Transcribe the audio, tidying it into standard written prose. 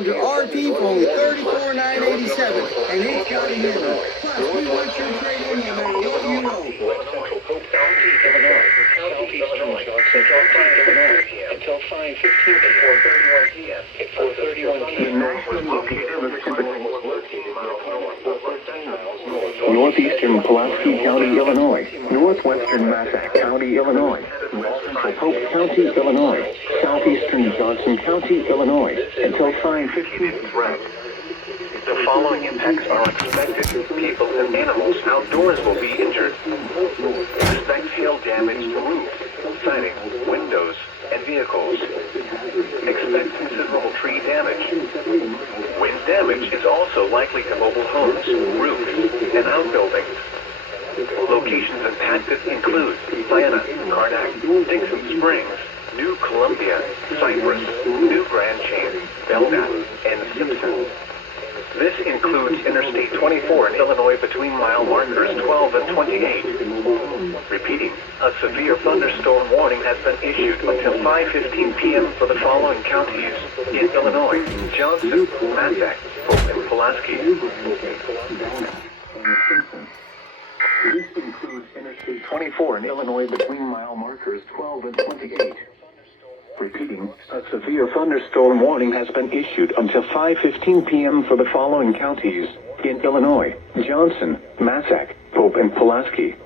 Challenger RT for only $34,987, and it's got a handle. Plus, we want your trade-in no matter what you know. Until 5:15 p.m. At 4:31 p.m. Northeastern Pulaski County, Illinois. Northwestern Massac County, Illinois. Western Pope County, Illinois. Southeastern Johnson County, Illinois. Until 5:15 threat. The following impacts are expected. People and animals outdoors will be injured. Expect hail damage to roofs, siding, windows, and vehicles. Expect considerable tree damage. Wind damage is also likely to mobile homes, roofs, and outbuildings. Locations impacted include Atlanta, Karnak, Dixon Springs, New Columbia, Cypress, New Grand Chain, Belknap, and Simpson. This includes Interstate 24 in Illinois between mile markers 12 and 28. Repeating, a severe thunderstorm warning has been issued until 5:15 p.m. for the following counties in Illinois: Johnson, Massac, Pope, and Pulaski. This includes Interstate 24 in Illinois between mile markers 12 and 28. Repeating, a severe thunderstorm warning has been issued until 5:15 p.m. for the following counties in Illinois: Johnson, Massac, Pope, and Pulaski.